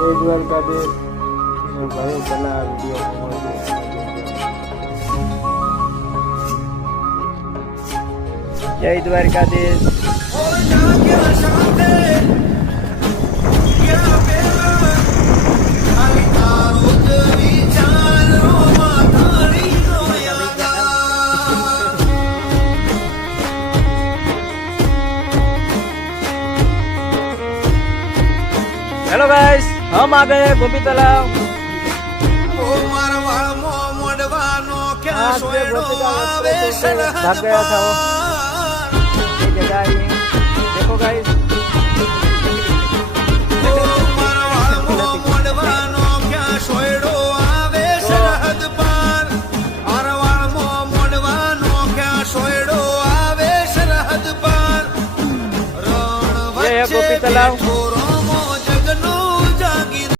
જય દ્વારકાધીશ ભાઈ પેલા વિડીયો જય દ્વારકાધીશ हेलो गाइस हम आ गए गोपी तालाब भाग गया था वो ये जगह ही देखो गाइस